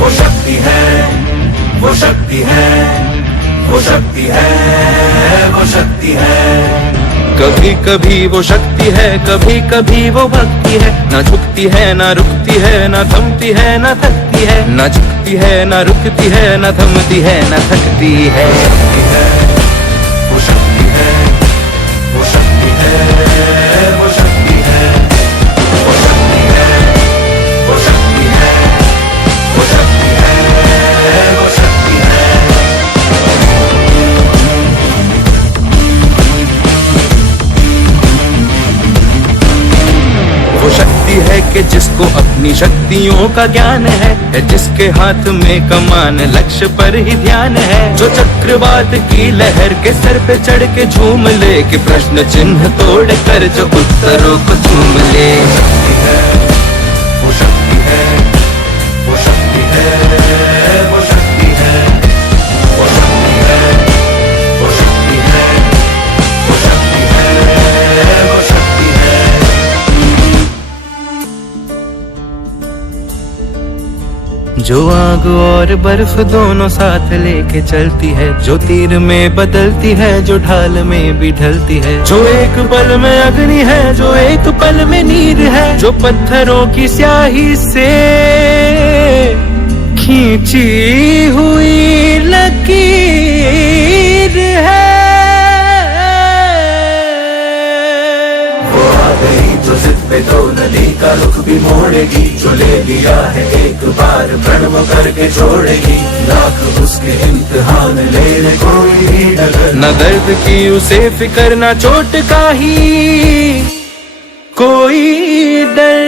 वो शक्ति है, वो शक्ति है, वो शक्ति है, वो शक्ति है। कभी कभी वो शक्ति है, कभी कभी वो भक्ति है। ना झुकती है ना रुकती है, ना थमती है ना थकती है। ना झुकती है ना रुकती है, ना थमती है ना थकती है। वो शक्ति है, वो शक्ति है, वो शक्ति है, वो शक्ति है, वो शक्ति है, वो शक्ति है, वो शक्ति है। वो शक्ति है कि जिसको अपनी शक्तियों का ज्ञान है, जिसके हाथ में कमान लक्ष्य पर ही ध्यान है। जो चक्रवात की लहर के सर पे चढ़ के झूम ले, कि प्रश्न चिन्ह तोड़ कर जो उत्तरों को झूम ले। वो शक्ति है, वो शक्ति है, वो शक्ति है, वो शक्ति है, वो शक्ति है, वो शक्ति है, वो शक्ति है। जो आग और बर्फ दोनों साथ लेके चलती है, जो तीर में बदलती है, जो ढाल में भी ढलती है। जो एक पल में अग्नि है, जो एक पल में नीर है। जो पत्थरों की स्याही से खींची हुई लकीर है। वो आ गई जो जिद पे तो नदी का रुख भी मोड़ेगी। जो ले लिया है एक बार प्रण वो करके छोड़ेगी। लाख उसके इम्तिहान लेने कोई भी डगर। न दर्द की उसे फिकर, न चोट का ही कोई डर।